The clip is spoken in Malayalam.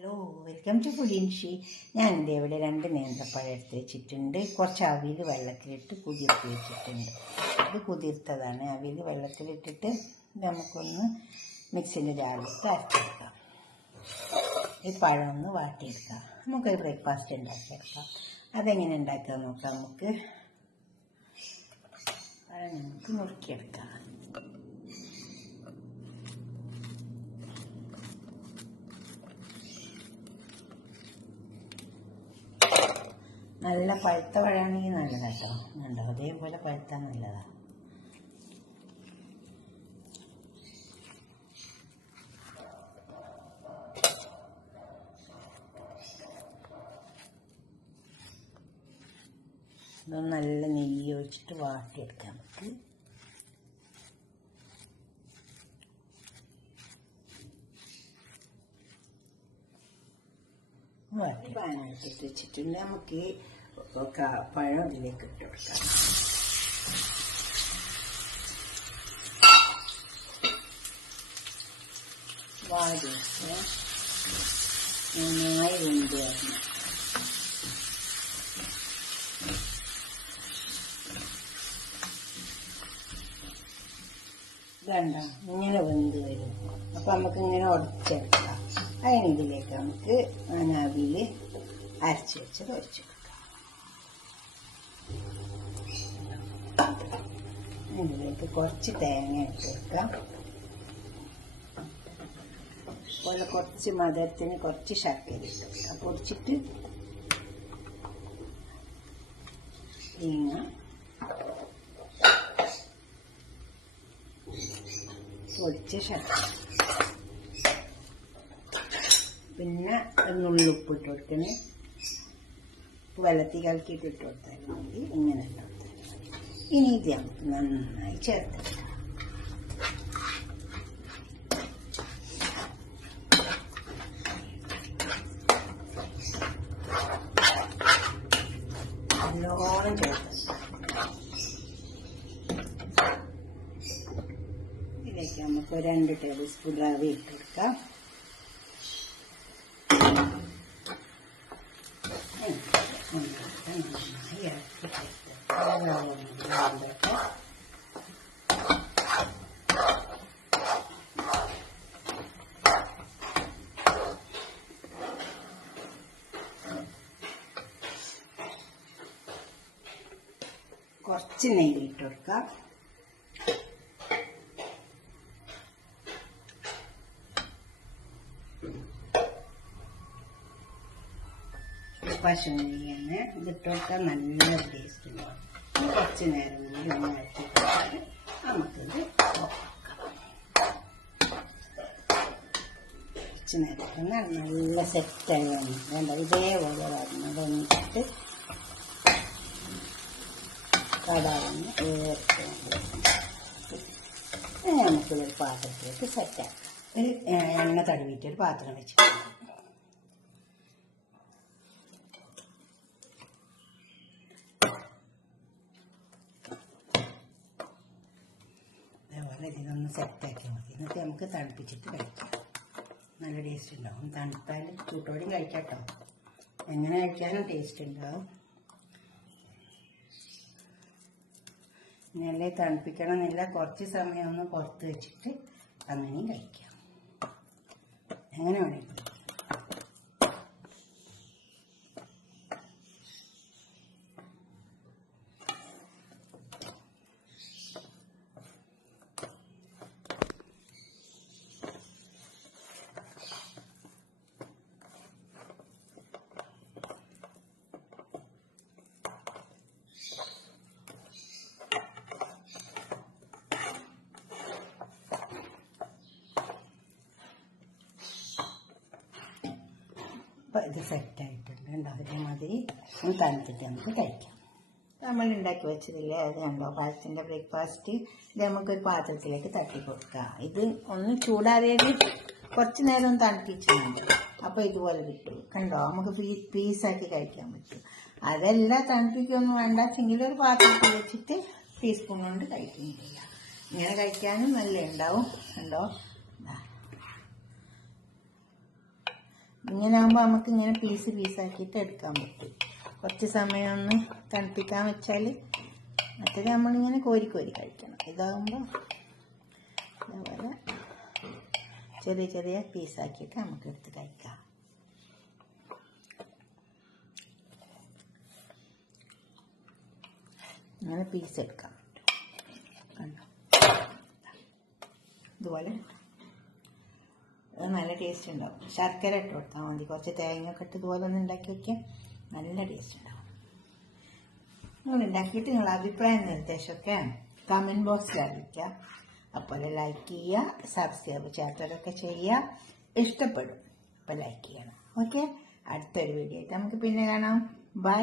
Hello, welcome to ഫുഡിൻഷി. ഞാനിത് ഇവിടെ 2 നേന്ത്രപ്പഴം എടുത്ത് വെച്ചിട്ടുണ്ട്. കുറച്ച് അവിൽ വെള്ളത്തിലിട്ട് കുതിർത്ത് വെച്ചിട്ടുണ്ട്. ഇത് കുതിർത്തതാണ്. അവിൽ വെള്ളത്തിലിട്ടിട്ട് നമുക്കൊന്ന് മിക്സിൻ്റെ ജാറിലിട്ട് അരച്ചെടുക്കാം. ഈ പഴം ഒന്ന് വാട്ടിയെടുക്കാം. നമുക്കൊരു ബ്രേക്ക്ഫാസ്റ്റ് ഉണ്ടാക്കിയെടുക്കാം. അതെങ്ങനെ ഉണ്ടാക്കുക നോക്കാം. പഴം നമുക്ക് മുറുക്കിയെടുക്കാം. നല്ല പഴുത്ത പഴമാണെങ്കിൽ നല്ലതാട്ടോ. ഉണ്ടോ, അതേപോലെ പഴുത്താൽ നല്ലതാണ്. ഇതൊന്ന് നല്ല നെയ്യ് ഒഴിച്ചിട്ട് വാട്ടിയെടുക്കാം. നമുക്ക് വാട്ടി പാനാക്കിയിട്ട് വെച്ചിട്ടുണ്ട്. നമുക്ക് പഴം ഇതിലേക്ക് ഇട്ട് കൊടുക്കാം. വാടിയിട്ട് നന്നായി വെന്ത് വരണം. ഇതണ്ട ഇങ്ങനെ വെന്ത് വരും. അപ്പം നമുക്കിങ്ങനെ ഉടച്ചെടുക്കാം. അതിനിതിലേക്ക് നമുക്ക് അവിൽ അരച്ച് വെച്ചത് ഒഴിച്ച് കൊടുക്കാം. ഇതിലേക്ക് കുറച്ച് തേങ്ങ ഇട്ട് കൊടുക്കാം. അതുപോലെ കുറച്ച് മധുരത്തിന് കുറച്ച് ശർക്കര ഇട്ട് കൊടുക്കാം. പൊടിച്ചിട്ട് തേങ്ങ പൊടിച്ച ശർക്കര, പിന്നെ നുള്ളുപ്പിട്ട് കൊടുക്കണേ. വെള്ളത്തിൽ കലക്കിയിട്ട് ഇട്ട് കൊടുത്താലും മതി. ഇങ്ങനെ ഇട്ട് കൊടുത്താലും മതി. ഇനി ഇത് നമുക്ക് നന്നായി ചേർത്തെടുക്കാം. നല്ലോണം ചേർത്തെടുക്കാം. ഇതിലേക്ക് നമുക്ക് 2 ടേബിൾ സ്പൂൺ റവ ഇട്ട് കൊടുക്കാം. കുറച്ച് നെയ്യ് ഇട്ട് കൊടുക്കാം. പശു നെയ്യാണ് ഇതിട്ട് കൊടുക്കാൻ നല്ല ടേസ്റ്റ് ഉണ്ടാവും. കുറച്ച് നേരം കൂടി ഒന്ന് വരച്ചിട്ട് നമുക്കിത് കുറച്ച് നേരം നല്ല സെറ്റായി വന്നു. വേണ്ട ഇതേപോലെ വരണം. വന്നിട്ട് കടാന്ന് നമുക്കൊരു പാത്രത്തിലേക്ക് സെറ്റാക്കാം. ഒരു എണ്ണ തടവിയിട്ടൊരു പാത്രം വെച്ചിട്ട് അതേപോലെ ഇതിനൊന്ന് സെറ്റാക്കിയാൽ മതി. എന്നിട്ട് നമുക്ക് തണുപ്പിച്ചിട്ട് കഴിക്കാം. നല്ല ടേസ്റ്റ് ഉണ്ടാവും. തണുപ്പായാലും ചൂട്ടോടെയും കഴിക്കാം കേട്ടോ. എങ്ങനെ കഴിക്കാനും ടേസ്റ്റ് ഉണ്ടാവും. നല്ല തണുപ്പിക്കണമെന്നില്ല. കുറച്ച് സമയം ഒന്ന് പുറത്ത് വെച്ചിട്ട് അങ്ങനെയും കഴിക്കാം. എങ്ങനെ വേണമെങ്കിൽ. അപ്പോൾ ഇത് സെറ്റായിട്ടുണ്ട്. അതേമാതിരി ഒന്ന് തണുത്തിട്ട് നമുക്ക് കഴിക്കാം. നമ്മൾ ഉണ്ടാക്കി വെച്ചതില്ലേ, അത് കണ്ടോ പഴത്തിൻ്റെ ബ്രേക്ക്ഫാസ്റ്റ്. ഇത് നമുക്കൊരു പാത്രത്തിലേക്ക് തട്ടി കൊടുക്കാം. ഇത് ഒന്ന് ചൂടാറിയാൽ കുറച്ച് നേരം തണുപ്പിച്ചുണ്ട്. അപ്പോൾ ഇതുപോലെ കിട്ടും. കണ്ടോ, നമുക്ക് പീസാക്കി കഴിക്കാൻ പറ്റും. അതെല്ലാം തണുപ്പിക്കൊന്നും വേണ്ടെങ്കിൽ ഒരു പാത്രത്തിൽ വെച്ചിട്ട് ടീസ്പൂൺ കൊണ്ട് കഴിക്കുന്നില്ല. ഇങ്ങനെ കഴിക്കാനും നല്ല ഉണ്ടാവും. കണ്ടോ, ഇങ്ങനെ ആകുമ്പോൾ നമുക്ക് ഇങ്ങനെ പീസ് പീസാക്കിയിട്ട് എടുക്കാൻ പറ്റും. കുറച്ച് സമയം ഒന്ന് തണുപ്പിക്കാൻ വെച്ചാൽ മറ്റേത് നമ്മളിങ്ങനെ കോരി കോരി കഴിക്കണം. ഇതാകുമ്പോൾ അതേപോലെ ചെറിയ ചെറിയ പീസാക്കിയിട്ട് നമുക്ക് എടുത്ത് കഴിക്കാം. ഇങ്ങനെ പീസ് എടുക്കാൻ പറ്റും. കണ്ടോ, ഇതുപോലെ നല്ല ടേസ്റ്റ് ഉണ്ടാവും. ശർക്കര ഇട്ട് കൊടുത്താൽ മതി, കുറച്ച് തേങ്ങ ഒക്കെ ഇട്ട് ഇതുപോലെ ഒന്ന് ഉണ്ടാക്കി വയ്ക്കാം, നല്ല ടേസ്റ്റ് ഉണ്ടാവും. നിങ്ങൾ ഉണ്ടാക്കിയിട്ട് നിങ്ങളുടെ അഭിപ്രായം നിർദ്ദേശമൊക്കെ കമൻറ്റ് ബോക്സിൽ അറിയിക്കാം. അപ്പോൾ ലൈക്ക് ചെയ്യുക, സബ്സ്ക്രൈബ് ചെയ്യാത്തവരൊക്കെ ചെയ്യുക. ഇഷ്ടപ്പെടും അപ്പോൾ ലൈക്ക് ചെയ്യണം. ഓക്കെ, അടുത്തൊരു വീഡിയോ ആയിട്ട് നമുക്ക് പിന്നെ കാണാം. ബൈ.